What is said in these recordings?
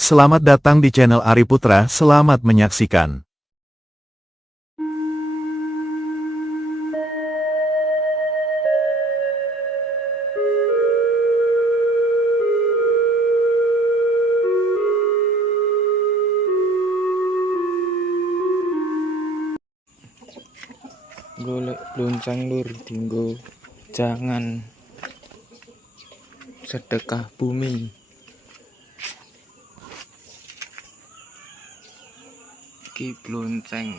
Selamat datang di channel Ari Putra, selamat menyaksikan. Golek lonceng lur dinggo jangan sedekah bumi. Iki lonceng.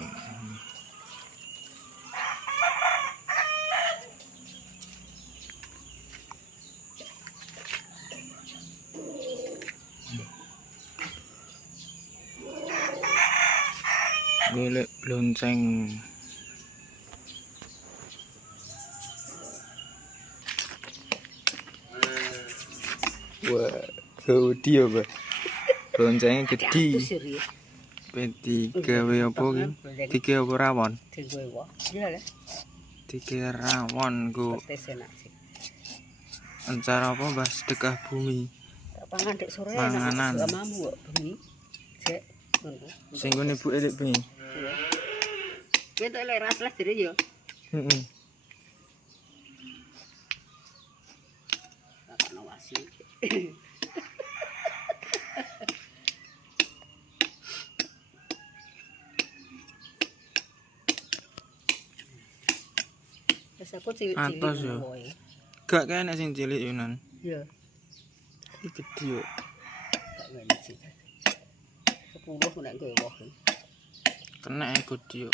Golek lonceng. Wah, gede ya, Mbak. Loncengnya gede. Tiga apa ki? Tiga apa rawon? Tiga rawon go. Encar apa Mbak? Sedekah bumi. Panganan. Sing ngene ibu elik bengi. Kita lek ras-ras dhewe ya. Heeh. Tak nawasi. Wis aku cilik-cilik. Atos ya. Gak kene sing cilik Yunan. Iya. Iki gede yo. Tak ngene sih. 10 nek kowe woh. Kena gede yo.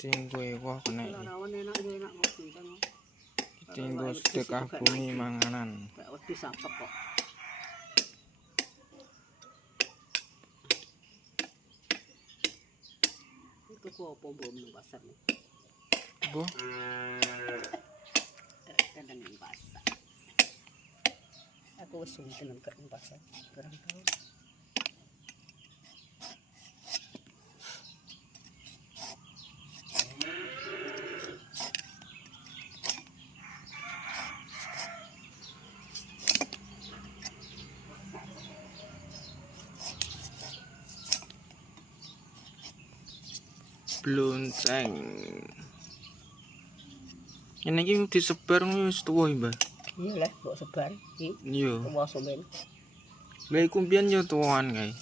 Tinggo wah kena iki. Rawon enak yo enak kok bintang. Tinggo sedekah bumi manganan. Gak wedi sapek kok. Itu kok apa mbok nang pasar nih? Bu, Kadang nang pasar. Aku wis sumpah nang pasar. Kurang tahu. lonceng. Ini iki disebar wis tuwa Mbak. Iya lah, mbok sebar iki. Iya. Tuwa sampean. Lha iku mbiyen yo tuwaan kae.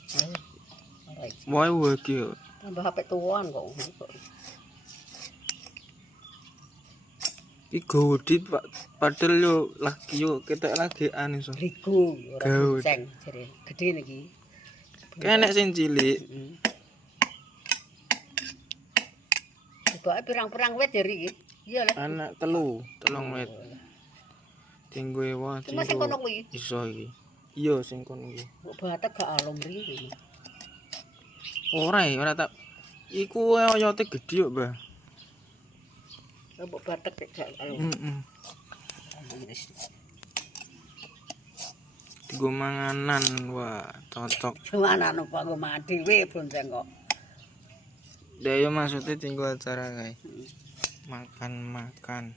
Ora iki. Wae iki yo. Tambah HP tuwaan kok. Iku gede Pak. Padahal yo lagi yo ketek lagean iso. Riku ora Gaut. lonceng jare. Gedhe niki. Kene sing cilik. Heeh. Bae pirang-pirang wit jare iki. Iya lah. Anak telung wit. Tinggo wae. Cuma sing kono kuwi. Iso iki. Iya sing kono iki. Mbok batek gak alung mriki. Ora tak iku oyote gedhe yo, Mbah. Mbok batek gak alung. Heeh. Tinggo manganan wah cocok. Gimana apa aku mangan dhewe bonceng kok. Dayo maksudnya tinggo acara kae. Makan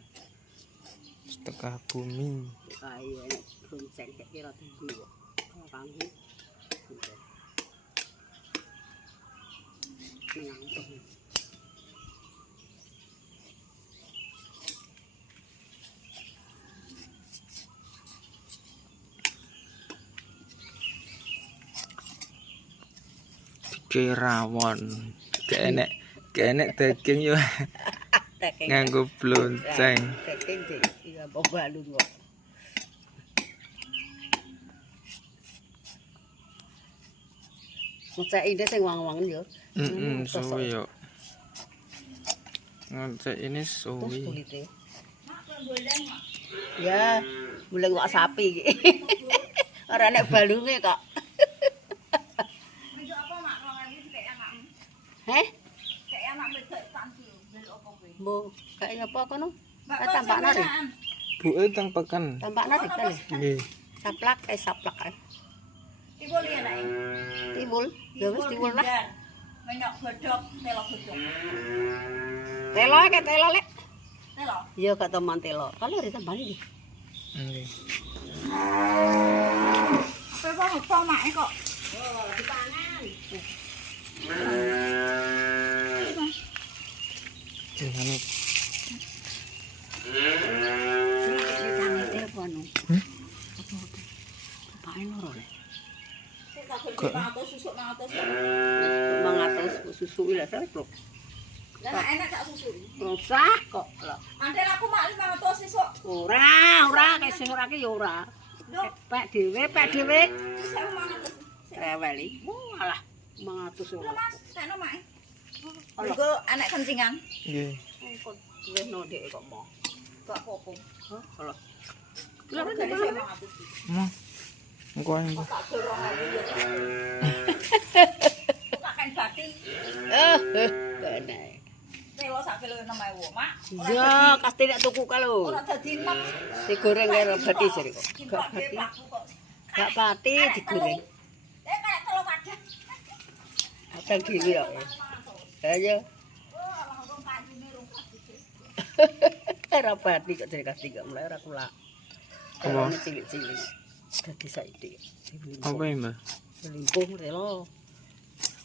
sedekah bumi. Ayo bonceng kek kira tinggi kok. Kanggo. Rawon kenek daging yo nganggo blonceng. Daging sih, iya balung kok. Ngecek ide sing wang-wangen yo. Suwi yo. Ngecek ini Terus suwi. kulite. Ya, mulai kok sapi iki. Ora nek balunge kok. Heh? Kayak anak wedok panti bel opo kowe? Mbok, kaya apa kono? Tampak nari. Buke tang pekan. Tampak nari kali. Nggih. Saplak ae. Timbul ya nak. Timbul, ya wis timbul lah. Menyok godhog, telo godhog. Telo ke telo lek. Telo. Iya gak teman telo. Kalau ditambani iki. Nggih. Apa ngepong mak kok. Oh, dipangan. Jangan Telepon. Apain loro le? Kok susuk mangatus. Mangatus susu lah terus. Lah enak tak susu. Rusak kok. Andel aku mak 500 sesuk. Ora kayak sing ora ki ya ora. Pek dhewe. Wis 500. Rewel iki. Walah 500 Lho ora. Mas, tekno mak. Mergo anak kencingan. nggih. Kok wis no dhek kok mau. Kok apa-apa. Hah, kalau. Lha Lah kan kan 500. Mah. Engko ae. Tak dorong ae ya. Tak kan bati. Bener. Telo sak kilo 6.000, Mak. Ya, kas tidak tuku kalau. Ora dadi 6. Digoreng karo bati sih kok. Gak Gak bati. Gak bati digoreng. kayak telo wadah. Adang dhewe kok. Ayo. Oh, alah rong kanjine rong kasih. Ora bati kok dari kas 3 mulai ora kulak. Apa? Ini cilik-cilik. Dadi saiki. Apa ya, Mbak? Limpuh telo.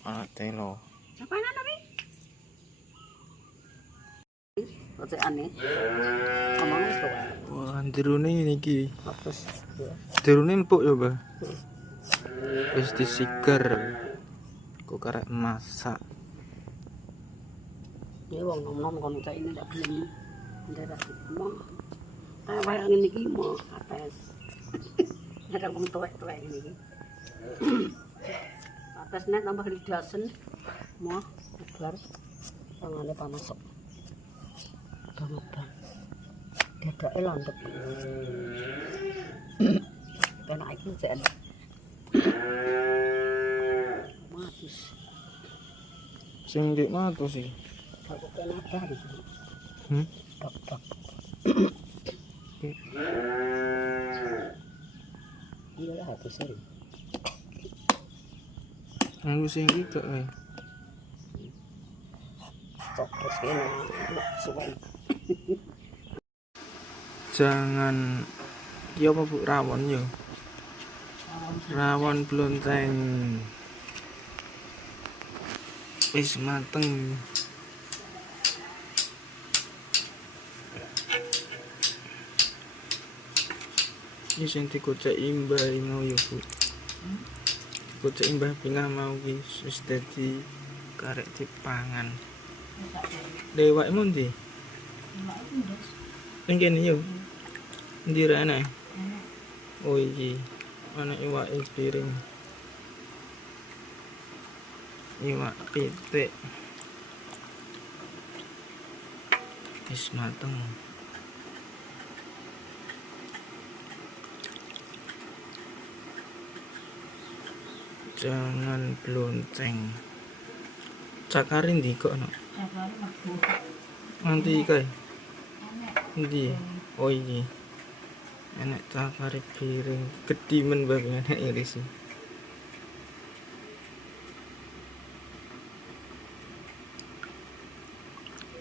Ah, telo. Apaan tapi? Oce aneh. Ngomong wis kok. Wah, jerone niki. Terus Jerone empuk ya, Mbak. Wis disiker. Kok karek masak. ya wong nom-nom kono cak ini ndak gelem. Ndak mau. Ah barang ngene iki mau ates. Ada wong tuwek-tuwek ngene iki. Atasnya tambah lidasen. Mau bar tangane pamasok. Banget. Dadake landhep. Karena iki jan. Matus. Sing ndek matu sih. Aku kena ada gitu. Dok. Iya lah aku sering. Aku sing iki kok ae. Cok terus kene suwen. Jangan ya apa Bu rawon yo. Rawon blonteng. Wis mateng. Ini sing dikocek imbah mau ya Bu. Kocek imbah pingah mau ki wis dadi karek dipangan. Dewakmu ndi? Ning kene yo. Ndi ra ana? Oh iki. Ana iwak piring. Iwak pitik. Wis mateng. Jangan blonceng. Cakare ndi kok ono? Nanti kae. Ndi? Oh iki. Enak cakare piring, gedimen bae enak iris.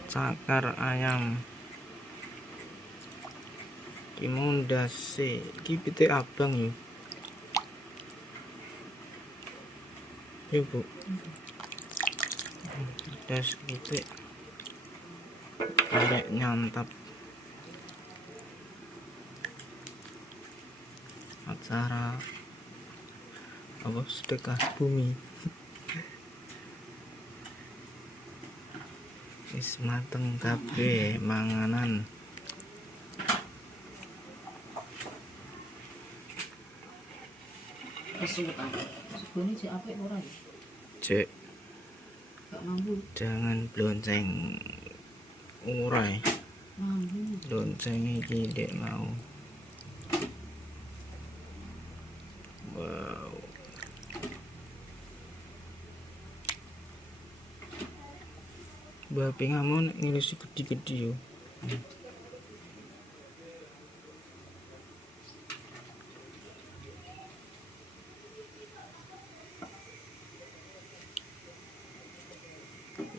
Cakar ayam. Ki mondase, ki pitik abang yo. Yo Bu. Das pitik. Karek nyantap. Acara apa sedekah bumi. Wis mateng kabeh manganan. Wis suwetan. Segone sik apik ora iki? Cek, Gak mampu. jangan blonceng. Urai. Mampu. Lonceng iki dek mau. Wow. Babi ngamon ngilisi gede-gede yo.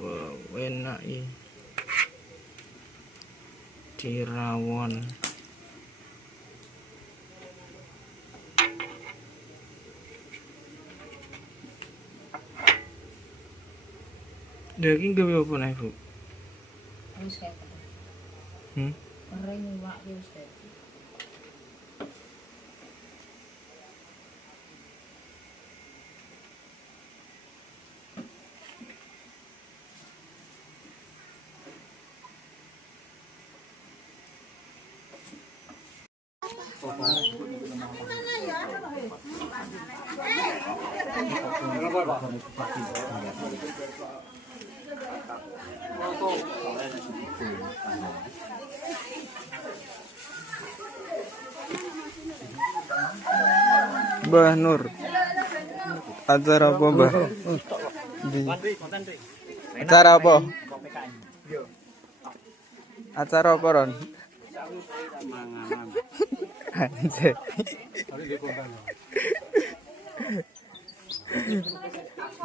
Wow, enak ya. Dirawon. Daging gawe apa nih, Bu? Wis kayak Hmm? kering iwak ki wis dadi. Mbah Nur. Acara apa, Mbah? Di. Acara apa? Acara apa, Ron? Anjir.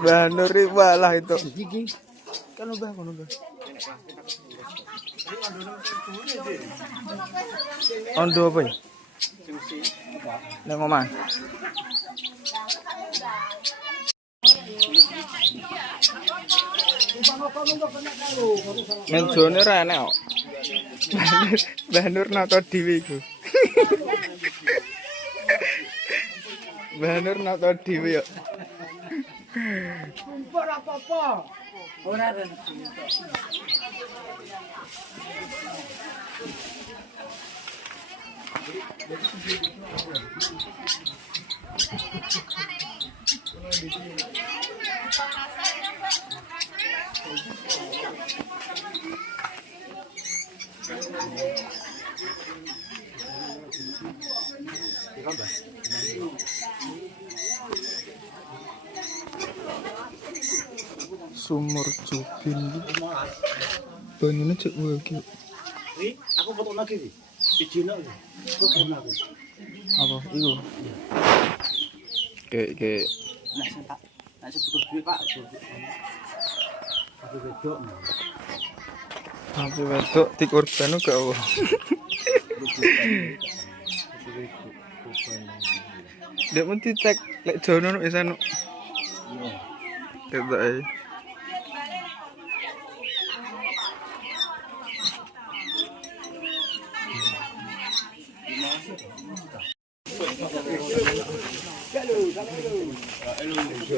Mbah Nur walah itu. Kan Mbah kono, Mbah. Ondo apa ya? Nang omah. Menjone ra enek kok. Mbah Nur nata dhewe iku. Mbah Nur nata dhewe yo. Sumpah apa-apa. Ora rezeki. Sumur Jubin banyune cek wae iki. Aku foto lagi nih. Video nak. Kok kena aku. Apa iku? Kayak Nak sentak. Nak sebut duit Pak. Aku wedok. sampe wedok dikorban gak apa. Dek mun ditek lek jono nek isan. Ketok ae.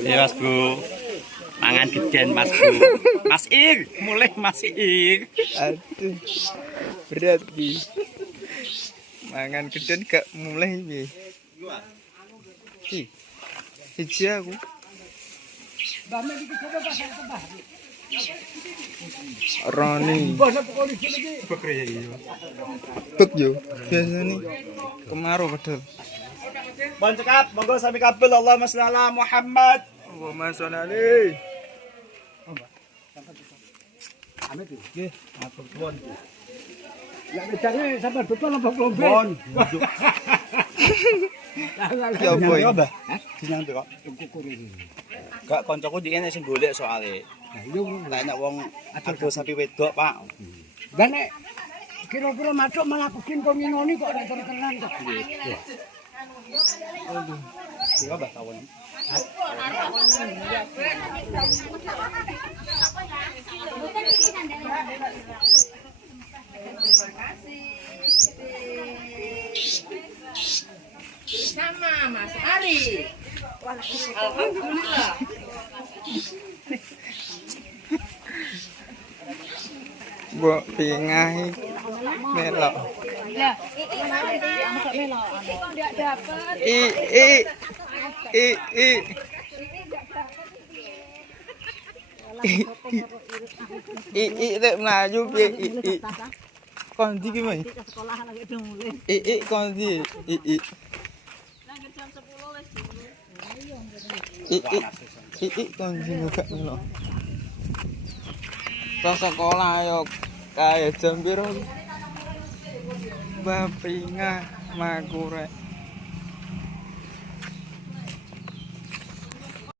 Ya Mas Bro. Mangan geden Mas Bro. Mas Ir, mulai Mas Ir. Aduh. Berat ki. Mangan geden gak mulai piye? Ki. Siji aku. Roni. Bek yo. Biasane kemarau padahal. Bon cekap, monggo sami kabel Allahumma sholli ala Muhammad. Allahumma sholli alaihi. Nggih, matur nuwun. Ya bedane sampe betul apa klombe. Bon. Ya apa iki? Mbah? Dinang kok. Gak koncoku iki nek sing golek soalé. Lah nek wong ado sapi wedok, Pak. Dan nek kira-kira masuk malah bikin kok nginoni kok nek terkenan kok. Iya, Mbah tawon. Sama Mas Ari. Alhamdulillah. Mbok pingahi melok. Lah, anak melok. Enggak dapat. Rek mlayu piye kon ndi ki Mas? Sekolah lagi udah mulai. Kon ndi? Nang jam 10 wis dulu. Kon ndi gak melok. Ke sekolah yo kaya jam piro? Mbah pingah maku rek.